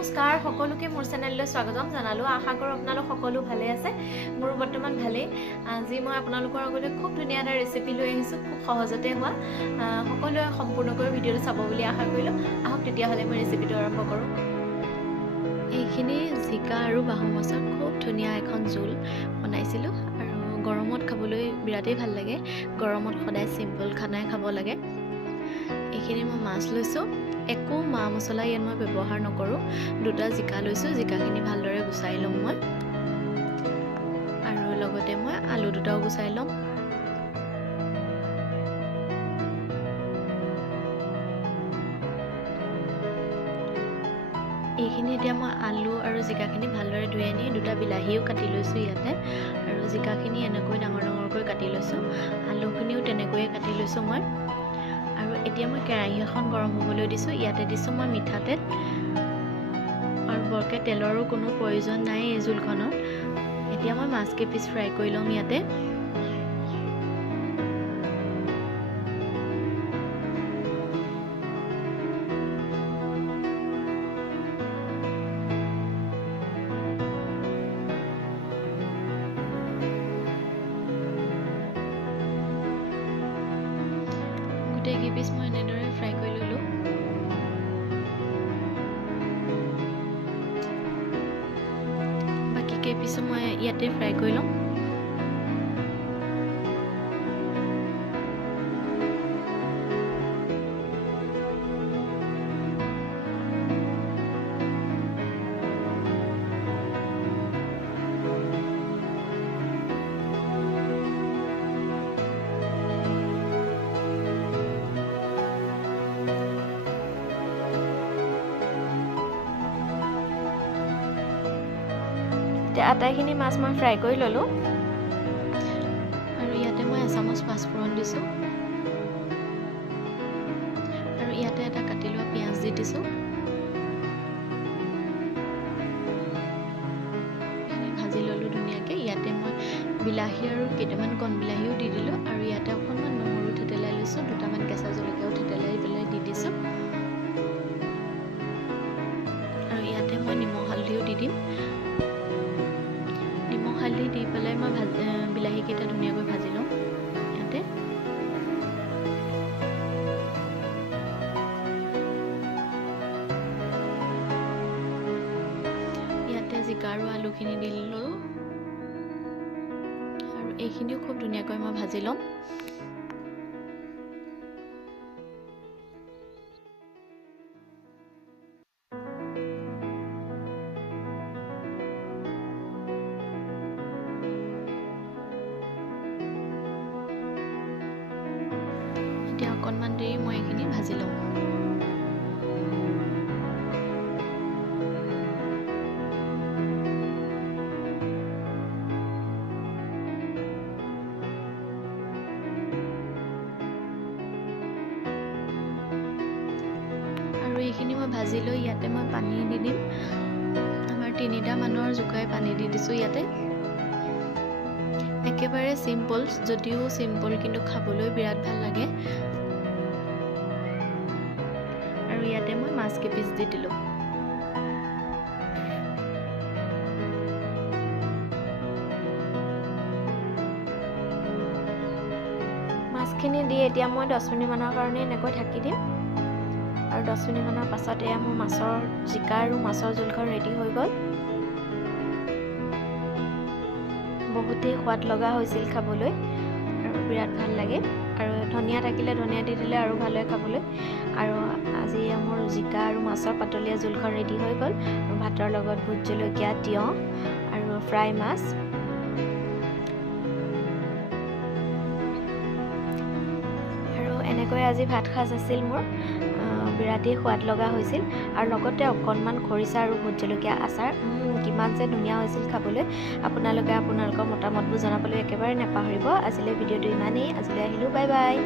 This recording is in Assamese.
নমস্কাৰ সকলোকে মোৰ চেনেললৈ স্বাগতম জনালো। আশা কৰোঁ আপোনালোক সকলো ভালে আছে। মোৰ বৰ্তমান ভালেই। আজি মই আপোনালোকৰ আগতে খুব ধুনীয়া এটা ৰেচিপি লৈ আহিছোঁ, খুব সহজতে হোৱা। সকলোৱে সম্পূৰ্ণকৈ ভিডিঅ'টো চাব বুলি আশা কৰিলোঁ। আহক তেতিয়াহ'লে মই ৰেচিপিটো আৰম্ভ কৰোঁ। এইখিনি জিকা আৰু বাহু মাছৰ খুব ধুনীয়া এখন জোল বনাইছিলোঁ আৰু গৰমত খাবলৈ বিৰাটেই ভাল লাগে। গৰমত সদায় চিম্পল খানাই খাব লাগে। এইখিনি মই মাছ লৈছোঁ। একো মা মছলা ইয়াত মই ব্যৱহাৰ নকৰোঁ। দুটা জিকা লৈছোঁ, জিকাখিনি ভালদৰে গুচাই ল'ম মই আৰু লগতে মই আলু দুটাও গুচাই ল'ম। এইখিনি এতিয়া মই আলু আৰু জিকাখিনি ভালদৰে ধুই আনি দুটা বিলাহীও কাটি লৈছোঁ ইয়াতে আৰু জিকাখিনি এনেকৈ ডাঙৰ ডাঙৰকৈ কাটি লৈছোঁ, আলুখিনিও তেনেকৈয়ে কাটি লৈছোঁ মই। আৰু এতিয়া মই কেৰাহী এখন গৰম হ'বলৈ দিছোঁ। ইয়াতে দিছোঁ মই মিঠাতেল আৰু বৰকৈ তেলৰো কোনো প্ৰয়োজন নাই এই জোলখনত। এতিয়া মই মাছ কেইপিচ ফ্ৰাই কৰি ল'ম ইয়াতে। গোটেই কেইপিচ মই এনেদৰে ফ্ৰাই কৰি ল'লোঁ। বাকী কেইপিচো মই ইয়াতে ফ্ৰাই কৰি ল'ম। আটাইখিনি মাছ মই ফ্ৰাই কৰি ল'লোঁ আৰু ইয়াতে মই এচামুচ পাঁচফোৰণ দিছোঁ আৰু ইয়াতে এটা কাটি লোৱা পিঁয়াজ দি দিছোঁ। ভাজি ল'লোঁ ধুনীয়াকৈ। ইয়াতে মই বিলাহী আৰু কেইটামান কণ বিলাহীও দি দিলোঁ আৰু ইয়াতে অকণমান নহৰু থেতেলাই লৈছোঁ, দুটামান কেঁচা জলকীয়াও থেতেলাই পেলাই দি দিছোঁ আৰু ইয়াতে মই নিমখ হালধিও দি দিম। হালধি দি পেলাই মই বিলাহীকেইটা ধুনীয়াকৈ ভাজি লওঁ ইয়াতে। ইয়াতে জিকা আৰু আলুখিনি দি দিলোঁ আৰু এইখিনিও খুব ধুনীয়াকৈ মই ভাজি ল'ম। এতিয়া অকণমান দেৰি মই এইখিনি ভাজি লওঁ। আৰু এইখিনি মই ভাজি লৈ ইয়াতে মই পানী দি দিম। আমাৰ 3টা মানুহৰ জোখাই পানী দি দিছোঁ ইয়াতে। একেবাৰে চিম্পল, যদিও চিম্পল কিন্তু খাবলৈ বিৰাট ভাল লাগে। আৰু ইয়াতে মই মাছ কেইপিচ দি দিলোঁ। মাছখিনি দি এতিয়া মই 10 মিনিটমানৰ কাৰণে এনেকৈ ঢাকি দিম আৰু 10 মিনিটমানৰ পাছত এয়া মোৰ জিকা আৰু মাছৰ জোলখন ৰেডি হৈ গ'ল। বহুতেই সোৱাদ লগা হৈছিল খাবলৈ আৰু বিৰাট ভাল লাগে। আৰু ধনিয়া থাকিলে ধনিয়া দি দিলে আৰু ভাল হয় খাবলৈ। আৰু আজি মোৰ জিকা আৰু মাছৰ পাতলীয়া জোলখন ৰেডি হৈ গ'ল আৰু ভাতৰ লগত ভোট জলকীয়া, তিয়ঁহ আৰু ফ্ৰাই মাছ। আৰু এনেকৈ আজি ভাত সাজ আছিল মোৰ। বিৰাটেই সোৱাদ লগা হৈছিল আৰু লগতে অকণমান খৰিচা আৰু ভোট জলকীয়া আচাৰ। কিমান যে ধুনীয়া হৈছিল খাবলৈ। আপোনালোকে আপোনালোকৰ মতামতবোৰ জনাবলৈ একেবাৰে নাপাহৰিব। আজিলৈ ভিডিঅ'টো ইমানেই। আজিলৈ আহিলোঁ, বাই বাই।